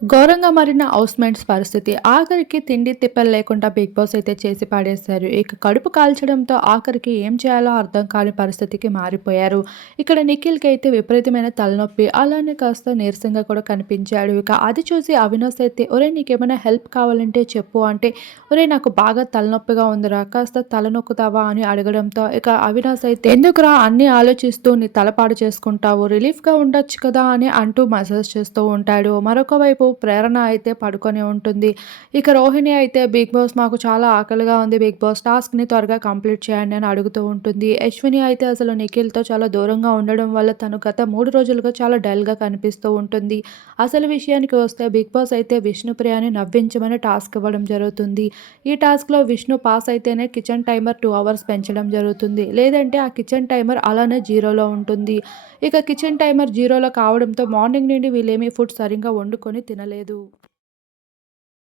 ఘోరంగా మారిన హౌస్‌మేట్స్ పరిస్థితి. ఆఖరికి తిండి తిప్పలు లేకుండా 'బిగ్ బాస్' అయితే చేసి పాడేశారు ఇక కడుపు కాల్చడంతో ఆఖరికి ఏం చేయాలో అర్థం కాని పరిస్థితికి మారిపోయారు. ఇక్కడ నిఖిల్కి అయితే విపరీతమైన తలనొప్పి. అలానే కాస్త నీరసంగా కూడా కనిపించాడు. ఇక అది చూసి అవినాష్ అయితే "ఒరేయ్! నీకేమైనా హెల్ప్ కావాలంటే చెప్పు" అంటే "ఒరేయ్! నాకు బాగా తలనొప్పిగా ఉందిరా కాస్త తలనొక్కుతావా అని అడగడంతో ఇక అవినాష్ అయితే "ఎందుకురా అన్ని ఆలోచిస్తూ నీ తలపాడు చేసుకుంటావు. రిలీఫ్‌గా ఉండొచ్చు కదా" అని అంటూ మసాజ్ చేస్తూ ఉంటాడు. మరొక వైపు ప్రేరణ అయితే పడుకొని ఉంటుంది. ఇక రోహిణి అయితే "బిగ్ బాస్ మాకు చాలా ఆకలిగా ఉంది బిగ్ బాస్ టాస్క్‌ని త్వరగా కంప్లీట్ చేయండి" అని అడుగుతూ ఉంటుంది. యశ్విని అయితే అసలు నిఖిల్‌తో చాలా దూరంగా ఉండడం వల్ల తను గత మూడు రోజులుగా చాలా డల్‌గా కనిపిస్తూ ఉంటుంది. అసలు విషయానికి వస్తే బిగ్ బాస్ అయితే విష్ణుప్రియాని నవ్వించమని టాస్క్ ఇవ్వడం జరుగుతుంది. ఈ టాస్క్‌లో విష్ణు పాస్ అయితేనే కిచెన్ టైమర్ టూ అవర్స్ పెంచడం జరుగుతుంది. లేదంటే ఆ కిచెన్ టైమర్ అలానే జీరోలో ఉంటుంది. ఇక కిచెన్ టైమర్ జీరోలో కావడంతో మార్నింగ్ నుండి వీళ్ళేమీ ఫుడ్ సరిగ్గా వండుకొని తినలేదు.